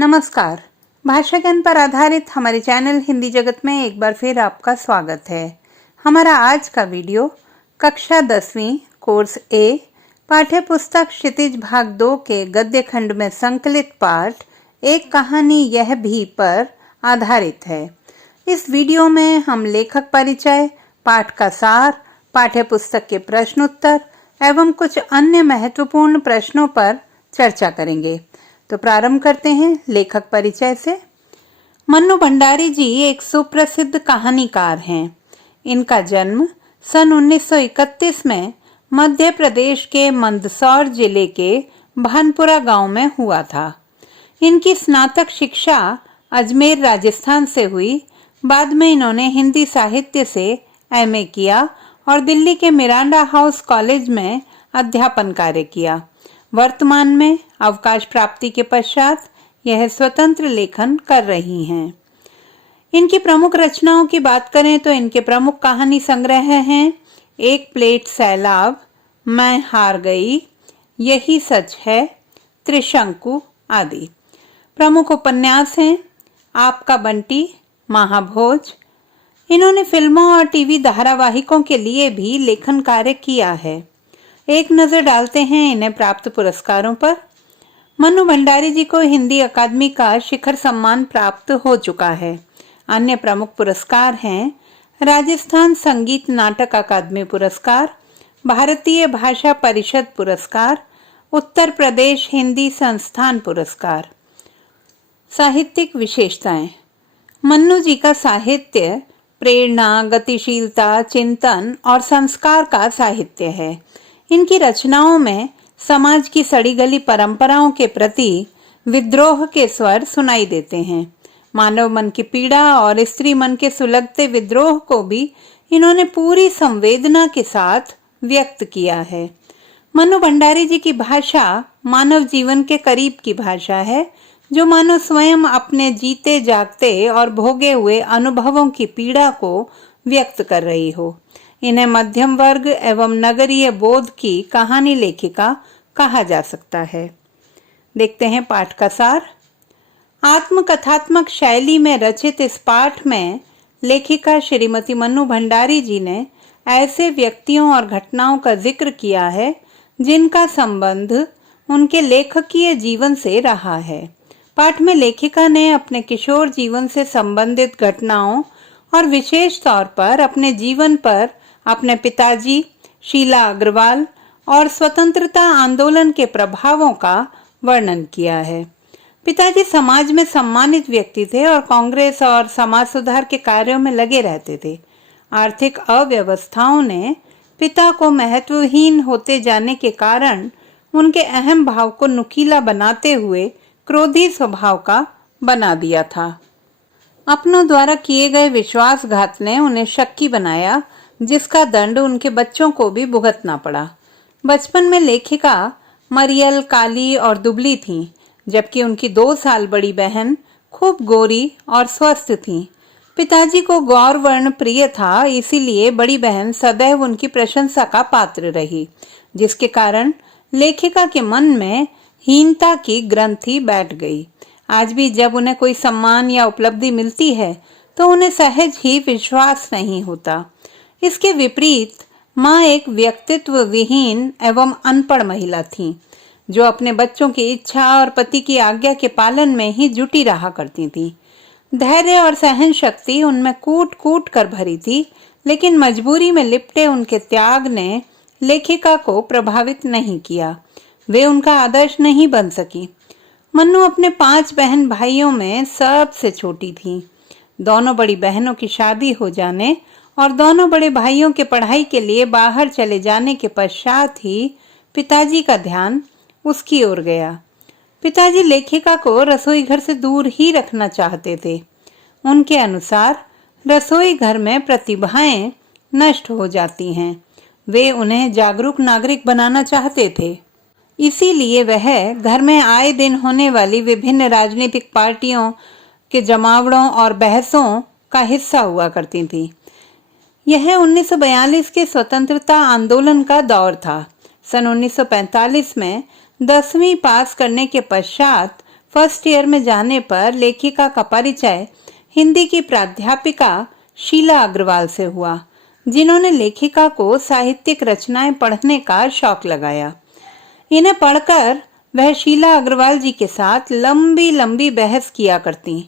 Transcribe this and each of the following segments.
नमस्कार। भाषा ज्ञान पर आधारित हमारे चैनल हिंदी जगत में एक बार फिर आपका स्वागत है। हमारा आज का वीडियो कक्षा 10वीं कोर्स ए पाठ्य पुस्तक क्षितिज भाग 2 के गद्य खंड में संकलित पाठ एक कहानी यह भी पर आधारित है। इस वीडियो में हम लेखक परिचय, पाठ का सार, पाठ्य पुस्तक के प्रश्न उत्तर एवं कुछ अन्य महत्वपूर्ण प्रश्नों पर चर्चा करेंगे। तो प्रारंभ करते हैं लेखक परिचय से। मन्नू भंडारी जी एक सुप्रसिद्ध कहानीकार हैं। इनका जन्म सन 1931 में मध्य प्रदेश के मंदसौर जिले के भानपुरा गांव में हुआ था। इनकी स्नातक शिक्षा अजमेर राजस्थान से हुई। बाद में इन्होंने हिंदी साहित्य से एमए किया और दिल्ली के मिरांडा हाउस कॉलेज में अध्यापन कार्य किया। वर्तमान में अवकाश प्राप्ति के पश्चात यह स्वतंत्र लेखन कर रही हैं। इनकी प्रमुख रचनाओं की बात करें तो इनके प्रमुख कहानी संग्रह हैं एक प्लेट सैलाब, मैं हार गई, यही सच है, त्रिशंकु आदि। प्रमुख उपन्यास हैं आपका बंटी, महाभोज। इन्होंने फिल्मों और टीवी धारावाहिकों के लिए भी लेखन कार्य किया है। एक नजर डालते हैं इन्हें प्राप्त पुरस्कारों पर। मन्नू भंडारी जी को हिंदी अकादमी का शिखर सम्मान प्राप्त हो चुका है। अन्य प्रमुख पुरस्कार हैं राजस्थान संगीत नाटक अकादमी पुरस्कार, भारतीय भाषा परिषद पुरस्कार, उत्तर प्रदेश हिंदी संस्थान पुरस्कार। साहित्यिक विशेषताएं। मन्नू जी का साहित्य प्रेरणा, गतिशीलता, चिंतन और संस्कार का साहित्य है। इनकी रचनाओं में समाज की सड़ी गली परंपराओं के प्रति विद्रोह के स्वर सुनाई देते हैं। मानव मन की पीड़ा और स्त्री मन के सुलगते विद्रोह को भी इन्होंने पूरी संवेदना के साथ व्यक्त किया है। मन्नू भंडारी जी की भाषा मानव जीवन के करीब की भाषा है, जो मानो स्वयं अपने जीते जागते और भोगे हुए अनुभवों की पीड़ा को व्यक्त कर रही हो। इन्हें मध्यम वर्ग एवं नगरीय बोध की कहानी लेखिका कहा जा सकता है। देखते हैं पाठ का सार। आत्मकथात्मक शैली में रचित इस पाठ में लेखिका श्रीमती मन्नू भंडारी जी ने ऐसे व्यक्तियों और घटनाओं का जिक्र किया है जिनका संबंध उनके लेखकीय जीवन से रहा है। पाठ में लेखिका ने अपने किशोर जीवन से संबंधित घटनाओं और विशेष तौर पर अपने जीवन पर अपने पिताजी शीला अग्रवाल और स्वतंत्रता आंदोलन के प्रभावों का वर्णन किया है। पिताजी समाज में सम्मानित व्यक्ति थे और कांग्रेस और समाज सुधार के कार्यों में लगे रहते थे। आर्थिक अव्यवस्थाओं ने पिता को महत्वहीन होते जाने के कारण उनके अहम भाव को नुकीला बनाते हुए क्रोधी स्वभाव का बना दिया था। अपनों द्वारा किए गए विश्वासघात ने उन्हें शक्की बनाया, जिसका दंड उनके बच्चों को भी भुगतना पड़ा। बचपन में लेखिका मरियल काली और दुबली थीं, जबकि उनकी 2 साल बड़ी बहन खूब गोरी और स्वस्थ थीं। पिताजी को गौर वर्ण प्रिय था, इसीलिए बड़ी बहन सदैव उनकी प्रशंसा का पात्र रही, जिसके कारण लेखिका के मन में हीनता की ग्रंथि बैठ गई। आज भी जब उन्हें कोई सम्मान या उपलब्धि मिलती है तो उन्हें सहज ही विश्वास नहीं होता। इसके विपरीत माँ एक व्यक्तित्व विहीन एवं अनपढ़ महिला थीं, जो अपने बच्चों की इच्छा और पति की आज्ञा के पालन में ही जुटी रहा करती थीं। धैर्य और सहन शक्ति उनमें कूट कूट कर भरी थी, लेकिन मजबूरी में लिपटे उनके त्याग ने लेखिका को प्रभावित नहीं किया। वे उनका आदर्श नहीं बन सकी। मन्नू अपने 5 बहन भाइयों में सबसे छोटी थी। दोनों बड़ी बहनों की शादी हो जाने और दोनों बड़े भाइयों के पढ़ाई के लिए बाहर चले जाने के पश्चात ही पिताजी का ध्यान उसकी ओर गया। पिताजी लेखिका को रसोई घर से दूर ही रखना चाहते थे। उनके अनुसार रसोई घर में प्रतिभाएं नष्ट हो जाती हैं। वे उन्हें जागरूक नागरिक बनाना चाहते थे। इसीलिए वह घर में आए दिन होने वाली विभिन्न राजनीतिक पार्टियों के जमावड़ों और बहसों का हिस्सा हुआ करती थी। यह 1942 के स्वतंत्रता आंदोलन का दौर था। सन 1945 में 10वीं पास करने के पश्चात फर्स्ट ईयर में जाने पर लेखिका का परिचय हिंदी की प्राध्यापिका शीला अग्रवाल से हुआ, जिन्होंने लेखिका को साहित्यिक रचनाएं पढ़ने का शौक लगाया। इन्हें पढ़कर वह शीला अग्रवाल जी के साथ लंबी लंबी बहस किया करती।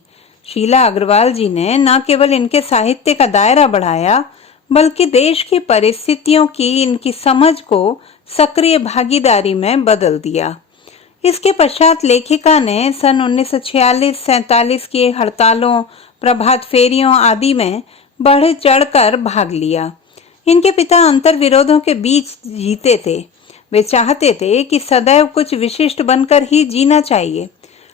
शीला अग्रवाल जी ने न केवल इनके साहित्य का दायरा बढ़ाया, बल्कि देश की परिस्थितियों की इनकी समझ को सक्रिय भागीदारी में बदल दिया। इसके पश्चात लेखिका ने सन 1946-47 की हड़तालों, प्रभात फेरियों आदि में बढ़ चढ़कर भाग लिया। इनके पिता अंतर्विरोधों के बीच जीते थे। वे चाहते थे कि सदैव कुछ विशिष्ट बनकर ही जीना चाहिए।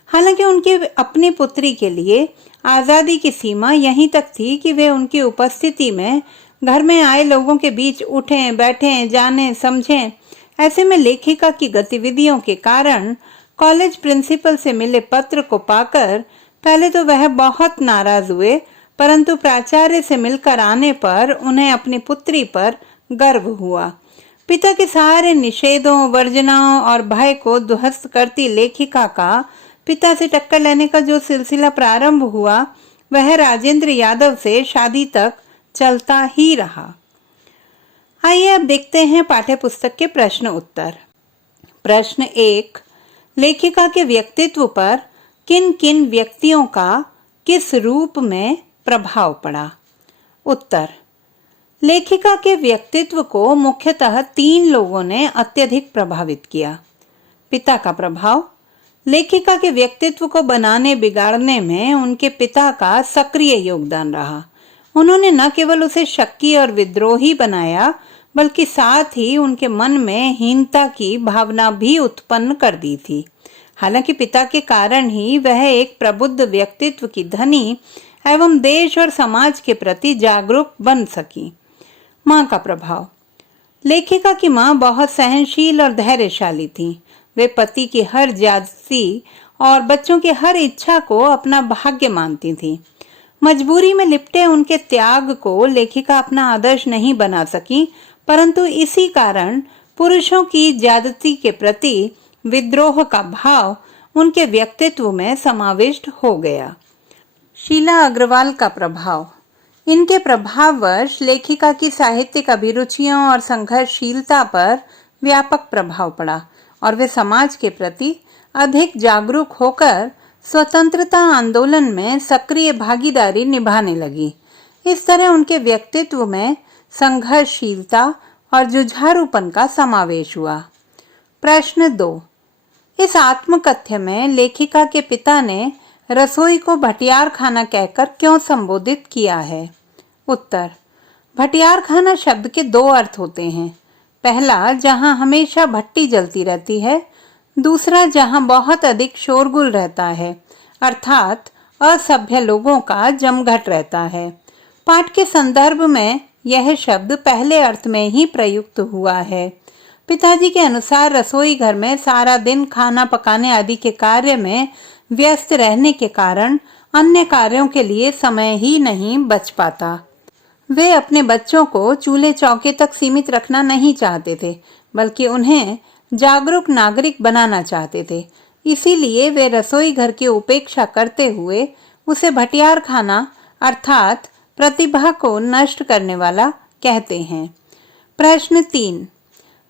हालांकि उनकी अपनी पुत्री के लिए आजादी की सीमा यहीं तक थी कि वे उनकी उपस्थिति में घर में आए लोगों के बीच उठें, बैठें, जानें, समझें। ऐसे में लेखिका की गतिविधियों के कारण कॉलेज प्रिंसिपल से मिले पत्र को पाकर पहले तो वह बहुत नाराज हुए, परंतु प्राचार्य से मिलकर आने पर उन्हें अपनी पुत्री पर गर्व हुआ। पिता के सारे निषेधों, वर्जनाओं और भय को ध्वस्त करती लेखिका का पिता से टक्कर लेने का जो सिलसिला प्रारंभ हुआ, वह राजेंद्र यादव से शादी तक चलता ही रहा। आइए अब देखते हैं पाठ्य पुस्तक के प्रश्न उत्तर। प्रश्न 1, लेखिका के व्यक्तित्व पर किन किन व्यक्तियों का किस रूप में प्रभाव पड़ा? उत्तर, लेखिका के व्यक्तित्व को मुख्यतः 3 लोगों ने अत्यधिक प्रभावित किया। पिता का प्रभाव। लेखिका के व्यक्तित्व को बनाने बिगाड़ने में उनके पिता का सक्रिय योगदान रहा। उन्होंने न केवल उसे शक्की और विद्रोही बनाया, बल्कि साथ ही उनके मन में हीनता की भावना भी उत्पन्न कर दी थी। हालांकि पिता के कारण ही वह एक प्रबुद्ध व्यक्तित्व की धनी एवं देश और समाज के प्रति जागरूक बन सकी। माँ का प्रभाव। लेखिका की माँ बहुत सहनशील और धैर्यशाली थी। वे पति की हर ज्यादती और बच्चों की हर इच्छा को अपना भाग्य मानती थी। मजबूरी में लिपटे उनके त्याग को लेखिका अपना आदर्श नहीं बना सकी, परंतु इसी कारण पुरुषों की ज्यादती के प्रति विद्रोह का भाव उनके व्यक्तित्व में समाविष्ट हो गया। शीला अग्रवाल का प्रभाव। इनके प्रभाववश लेखिका की साहित्यिक अभिरुचियों और संघर्षशीलता पर व्यापक प्रभाव पड़ा और वे समाज के प्रति अधिक जागरूक होकर स्वतंत्रता आंदोलन में सक्रिय भागीदारी निभाने लगी। इस तरह उनके व्यक्तित्व में संघर्षशीलता और जुझारूपन का समावेश हुआ। प्रश्न 2, इस आत्मकथ्य में लेखिका के पिता ने रसोई को भटियार खाना कहकर क्यों संबोधित किया है? उत्तर, भटियार खाना शब्द के 2 अर्थ होते हैं। पहला, जहां हमेशा भट्टी जलती रहती है। दूसरा, जहां बहुत अधिक शोरगुल रहता है, अर्थात असभ्य लोगों का जमघट रहता है। पाठ के संदर्भ में यह शब्द पहले अर्थ में ही प्रयुक्त हुआ है। पिताजी के अनुसार रसोई घर में सारा दिन खाना पकाने आदि के कार्य में व्यस्त रहने के कारण अन्य कार्यों के लिए समय ही नहीं बच पाता। वे अपने बच्चों को चूल्हे चौके तक सीमित रखना नहीं चाहते थे, बल्कि उन्हें जागरूक नागरिक बनाना चाहते थे। इसीलिए वे रसोई घर की उपेक्षा करते हुए उसे भटियार खाना अर्थात प्रतिभा को नष्ट करने वाला कहते हैं। प्रश्न 3,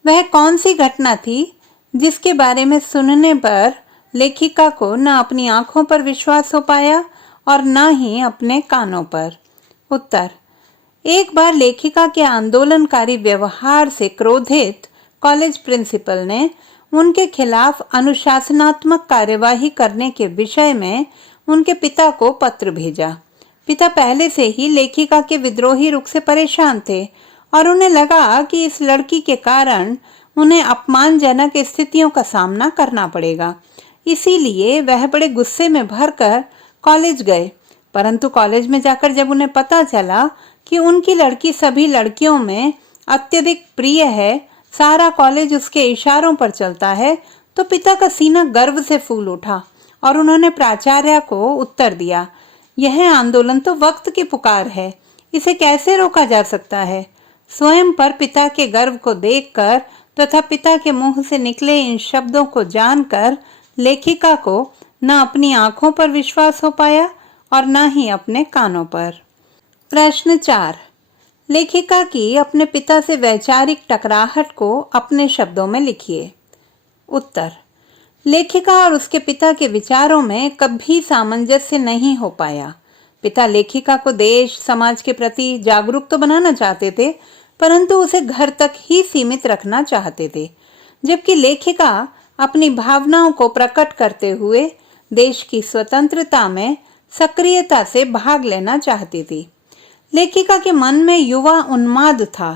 वह कौन सी घटना थी जिसके बारे में सुनने पर लेखिका को न अपनी आंखों पर विश्वास हो पाया और न ही अपने कानों पर? उत्तर, एक बार लेखिका के आंदोलनकारी व्यवहार से क्रोधित कॉलेज प्रिंसिपल ने उनके खिलाफ अनुशासनात्मक कार्यवाही करने के विषय में उनके पिता को पत्र भेजा। पिता पहले से ही लेखिका के विद्रोही रुख से परेशान थे और उन्हें लगा कि इस लड़की के कारण उन्हें अपमानजनक स्थितियों का सामना करना पड़ेगा। इसीलिए वह बड़े गुस्से में भरकर कॉलेज गए, परंतु कॉलेज में जाकर जब उन्हें पता चला कि उनकी लड़की सभी लड़कियों में अत्यधिक प्रिय है, सारा कॉलेज उसके इशारों पर चलता है, तो पिता का सीना गर्व से फूल उठा और उन्होंने प्राचार्य को उत्तर दिया, यह आंदोलन तो वक्त की पुकार है, इसे कैसे रोका जा सकता है? स्वयं पर पिता के गर्व को देखकर तथा पिता के मुंह से निकले इन शब्दों को जानकर लेखिका को न अपनी आंखों पर विश्वास हो पाया और न ही अपने कानों पर। प्रश्न 4। लेखिका की अपने पिता से वैचारिक टकराहट को अपने शब्दों में लिखिए। उत्तर। लेखिका और उसके पिता के विचारों में कभी सामंजस्य नहीं हो पाया। पिता लेखिका को देश समाज के प्रति जागरूक तो बनाना चाहते थे, परंतु उसे घर तक ही सीमित रखना चाहते थे, जबकि लेखिका अपनी भावनाओं को प्रकट करते हुए देश की स्वतंत्रता में सक्रियता से भाग लेना चाहती थी। लेखिका के मन में युवा उन्माद था,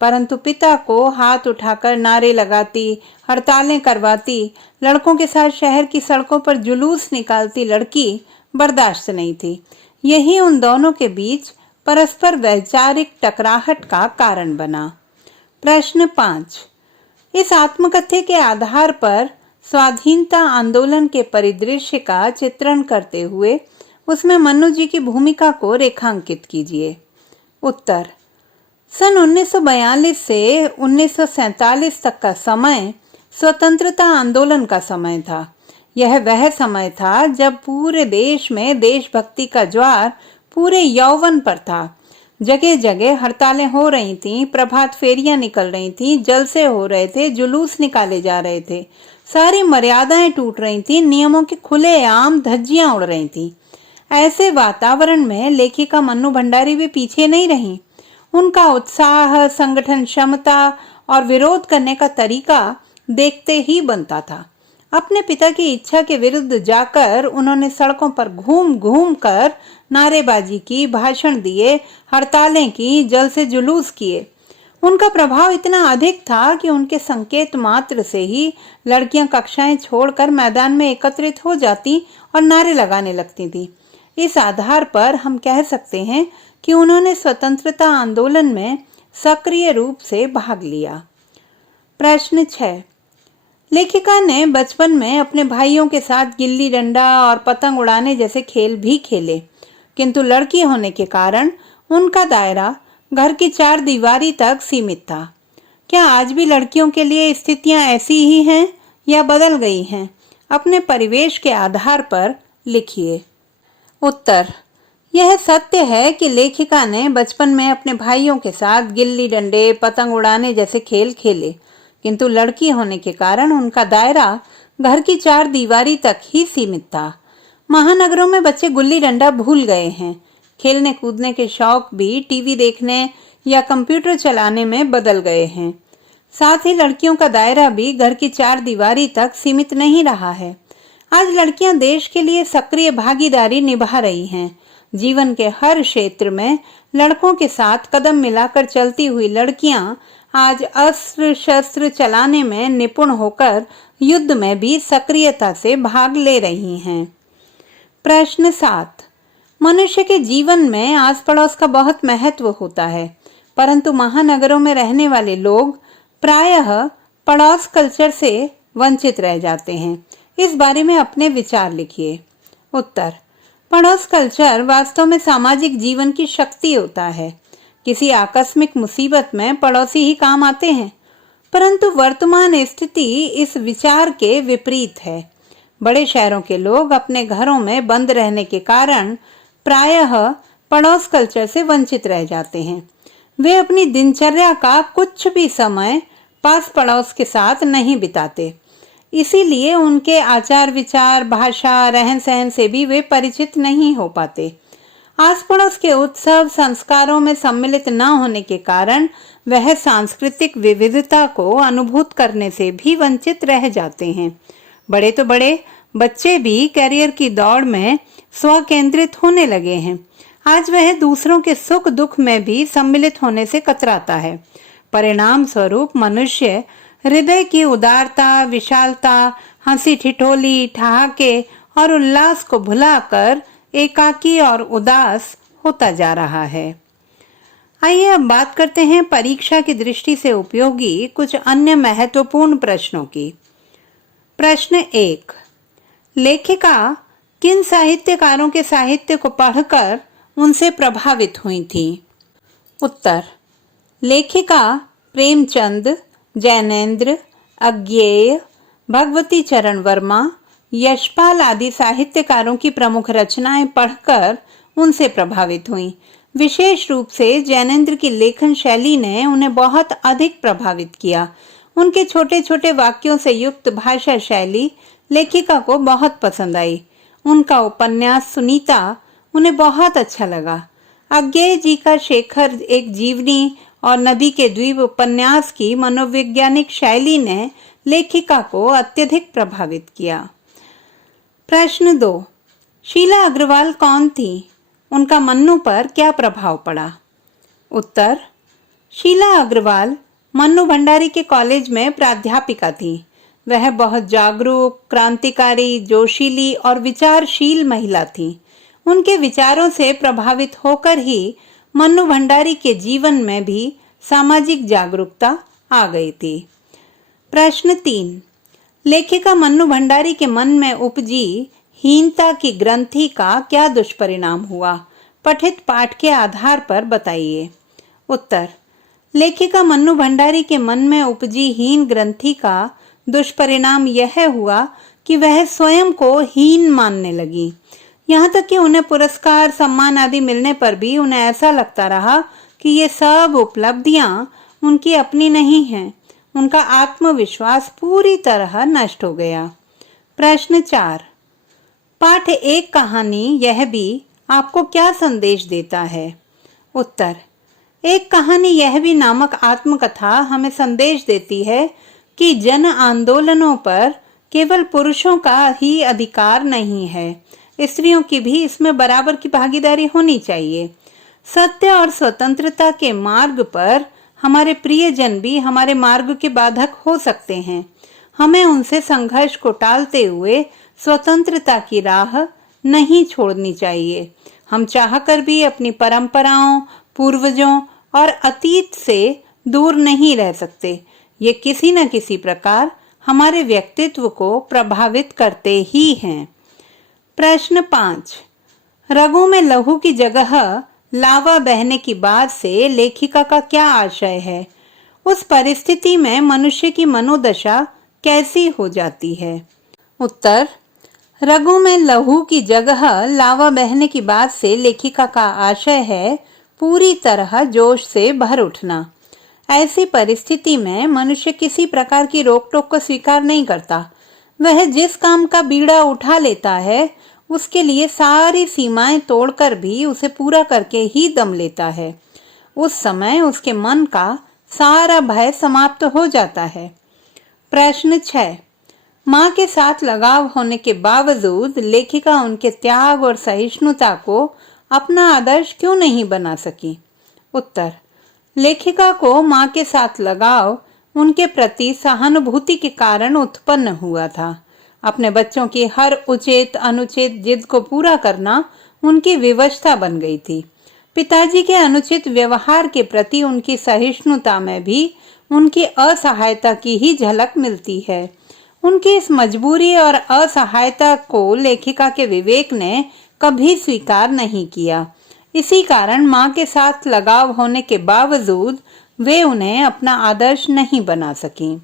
परंतु पिता को हाथ उठाकर नारे लगाती, हड़तालें करवाती, लड़कों के साथ शहर की सड़कों पर जुलूस निकालती लड़की बर्दाश्त नहीं थी। यही उन दोनों के बीच परस्पर वैचारिक टकराहट का कारण बना। प्रश्न 5। इस आत्मकथ्य के आधार पर स्वाधीनता आंदोलन के परिदृश्य का चित्रण करते हुए उसमें मन्नू जी की भूमिका को रेखांकित कीजिए। उत्तर। सन 1942 से 1947 तक का समय स्वतंत्रता आंदोलन का समय था। यह वह समय था जब पूरे देश में देशभक्ति का ज्वार पूरे यौवन पर था। जगह जगह हड़तालें हो रही थीं, प्रभात फेरियां निकल रही थीं, जलसे हो रहे थे, जुलूस निकाले जा रहे थे, सारी मर्यादाएं टूट रही थीं, नियमों की खुलेआम धज्जियां उड़ रही थीं। ऐसे वातावरण में लेखिका मन्नू भंडारी भी पीछे नहीं रही। उनका उत्साह, संगठन क्षमता और विरोध करने का तरीका देखते ही बनता था। अपने पिता की इच्छा के विरुद्ध जाकर उन्होंने सड़कों पर घूम घूम कर नारेबाजी की, भाषण दिए, हड़तालें की, जल से जुलूस किए। उनका प्रभाव इतना अधिक था कि उनके संकेत मात्र से ही लड़कियां कक्षाएं छोड़कर मैदान में एकत्रित हो जाती और नारे लगाने लगती थी। इस आधार पर हम कह सकते हैं कि उन्होंने स्वतंत्रता आंदोलन में सक्रिय रूप से भाग लिया। प्रश्न 6। लेखिका ने बचपन में अपने भाइयों के साथ गिल्ली डंडा और पतंग उड़ाने जैसे खेल भी खेले, किंतु लड़की होने के कारण उनका दायरा घर की चार दीवारी तक सीमित था। क्या आज भी लड़कियों के लिए स्थितियां ऐसी ही हैं या बदल गई हैं? अपने परिवेश के आधार पर लिखिए। उत्तर। यह सत्य है कि लेखिका ने बचपन में अपने भाइयों के साथ गिल्ली डंडे, पतंग उड़ाने जैसे खेल खेले, किंतु लड़की होने के कारण उनका दायरा घर की चार दीवारी तक ही सीमित था। महानगरों में बच्चे गुल्ली डंडा भूल गए हैं। खेलने कूदने के शौक भी टीवी देखने या कंप्यूटर चलाने में बदल गए हैं। साथ ही लड़कियों का दायरा भी घर की चार दीवारी तक सीमित नहीं रहा है। आज लड़कियां देश के लिए सक्रिय भागीदारी निभा रही हैं। जीवन के हर क्षेत्र में लड़कों के साथ कदम मिलाकर चलती हुई लड़कियां आज अस्त्र शस्त्र चलाने में निपुण होकर युद्ध में भी सक्रियता से भाग ले रही हैं। प्रश्न 7। मनुष्य के जीवन में आस पड़ोस का बहुत महत्व होता है, परंतु महानगरों में रहने वाले लोग प्रायः पड़ोस कल्चर से वंचित रह जाते हैं। इस बारे में अपने विचार लिखिए। उत्तर। पड़ोस कल्चर वास्तव में सामाजिक जीवन की शक्ति होता है। किसी आकस्मिक मुसीबत में पड़ोसी ही काम आते हैं, परंतु वर्तमान स्थिति इस विचार के विपरीत है। बड़े शहरों के लोग अपने घरों में बंद रहने के कारण प्रायः पड़ोस कल्चर से वंचित रह जाते हैं। वे अपनी दिनचर्या का कुछ भी समय पास पड़ोस के साथ नहीं बिताते, इसीलिए उनके आचार विचार, भाषा, रहन सहन से भी वे परिचित नहीं हो पाते। आस पड़ोस के उत्सव संस्कारों में सम्मिलित न होने के कारण वह सांस्कृतिक विविधता को अनुभूत करने से भी वंचित रह जाते हैं। बड़े तो बड़े, बच्चे भी करियर की दौड़ में स्व केंद्रित होने लगे हैं। आज वह दूसरों के सुख दुख में भी सम्मिलित होने से कतराता है। परिणाम स्वरूप मनुष्य हृदय की उदारता, विशालता, हंसी ठिठोली, ठहाके और उल्लास को भुलाकर एकाकी और उदास होता जा रहा है। आइए अब बात करते हैं परीक्षा की दृष्टि से उपयोगी कुछ अन्य महत्वपूर्ण प्रश्नों की। प्रश्न 1। लेखिका किन साहित्यकारों के साहित्य को पढ़कर उनसे प्रभावित हुई थी? उत्तर। लेखिका प्रेमचंद, जैनेन्द्र, अज्ञेय, भगवती चरण वर्मा, यशपाल आदि साहित्यकारों की प्रमुख रचनाएं पढ़कर उनसे प्रभावित हुईं। विशेष रूप से जैनेंद्र की लेखन शैली ने उन्हें बहुत अधिक प्रभावित किया। उनके छोटे छोटे वाक्यों से युक्त भाषा शैली लेखिका को बहुत पसंद आई। उनका उपन्यास सुनीता उन्हें बहुत अच्छा लगा। अज्ञेय जी का शेखर एक जीवनी और नदी के द्वीप उपन्यास की मनोवैज्ञानिक शैली ने लेखिका को अत्यधिक प्रभावित किया। प्रश्न 2, शीला अग्रवाल कौन थी? उनका मन्नू पर क्या प्रभाव पड़ा? उत्तर, शीला अग्रवाल मन्नू भंडारी के कॉलेज में प्राध्यापिका थी। वह बहुत जागरूक, क्रांतिकारी, जोशीली और विचारशील महिला थी। उनके विचारों से प्रभावित होकर ही मन्नू भंडारी के जीवन में भी सामाजिक जागरूकता आ गई थी। प्रश्न 3, लेखिका मन्नू भंडारी के मन में उपजी हीनता की ग्रंथि का क्या दुष्परिणाम हुआ? पठित पाठ के आधार पर बताइए। उत्तर, लेखिका मन्नू भंडारी के मन में उपजी हीन ग्रंथि का दुष्परिणाम यह हुआ कि वह स्वयं को हीन मानने लगी। यहाँ तक कि उन्हें पुरस्कार, सम्मान आदि मिलने पर भी उन्हें ऐसा लगता रहा कि ये सब उपलब्धियां उनकी अपनी नहीं हैं। उनका आत्मविश्वास पूरी तरह नष्ट हो गया। प्रश्न 4, पाठ 1 कहानी यह भी आपको क्या संदेश देता है? उत्तर, एक कहानी यह भी नामक आत्मकथा हमें संदेश देती है कि जन आंदोलनों पर केवल पुरुषों का ही अधिकार नहीं है, स्त्रियों की भी इसमें बराबर की भागीदारी होनी चाहिए। सत्य और स्वतंत्रता के मार्ग पर हमारे प्रियजन भी हमारे मार्ग के बाधक हो सकते हैं। हमें उनसे संघर्ष को टालते हुए स्वतंत्रता की राह नहीं छोड़नी चाहिए। हम चाहकर भी अपनी परंपराओं, पूर्वजों और अतीत से दूर नहीं रह सकते। ये किसी न किसी प्रकार हमारे व्यक्तित्व को प्रभावित करते ही हैं। प्रश्न 5, रगों में लहू की जगह लावा बहने की बात से लेखिका का क्या आशय है? उस परिस्थिति में मनुष्य की मनोदशा कैसी हो जाती है? उत्तर, रगों में लहू की जगह लावा बहने की बात से लेखिका का आशय है पूरी तरह जोश से भर उठना। ऐसी परिस्थिति में मनुष्य किसी प्रकार की रोक टोक को स्वीकार नहीं करता। वह जिस काम का बीड़ा उठा लेता है उसके लिए सारी सीमाएं तोड़कर भी उसे पूरा करके ही दम लेता है। उस समय उसके मन का सारा भय समाप्त हो जाता है। प्रश्न 6, माँ के साथ लगाव होने के बावजूद लेखिका उनके त्याग और सहिष्णुता को अपना आदर्श क्यों नहीं बना सकी? उत्तर, लेखिका को माँ के साथ लगाव उनके प्रति सहानुभूति के कारण उत्पन्न हुआ था। अपने बच्चों की हर उचित अनुचित जिद को पूरा करना उनकी विवशता बन गई थी। पिताजी के अनुचित व्यवहार के प्रति उनकी सहिष्णुता में भी उनकी असहायता की ही झलक मिलती है। उनकी इस मजबूरी और असहायता को लेखिका के विवेक ने कभी स्वीकार नहीं किया। इसी कारण माँ के साथ लगाव होने के बावजूद वे उन्हें अपना आदर्श नहीं बना सकी।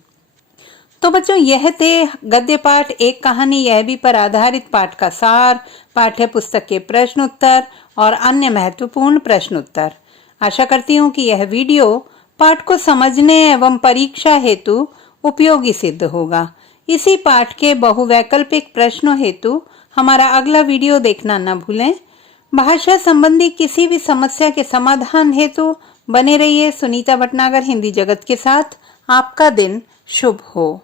तो बच्चों, यह थे गद्य पाठ 1 कहानी यह भी पर आधारित पाठ का सार, पाठ्य पुस्तक के प्रश्न उत्तर और अन्य महत्वपूर्ण प्रश्न उत्तर। आशा करती हूँ कि यह वीडियो पाठ को समझने एवं परीक्षा हेतु उपयोगी सिद्ध होगा। इसी पाठ के बहुवैकल्पिक प्रश्नों हेतु हमारा अगला वीडियो देखना न भूलें। भाषा संबंधी किसी भी समस्या के समाधान हेतु बने रहिए सुनीता भटनागर हिंदी जगत के साथ। आपका दिन शुभ हो।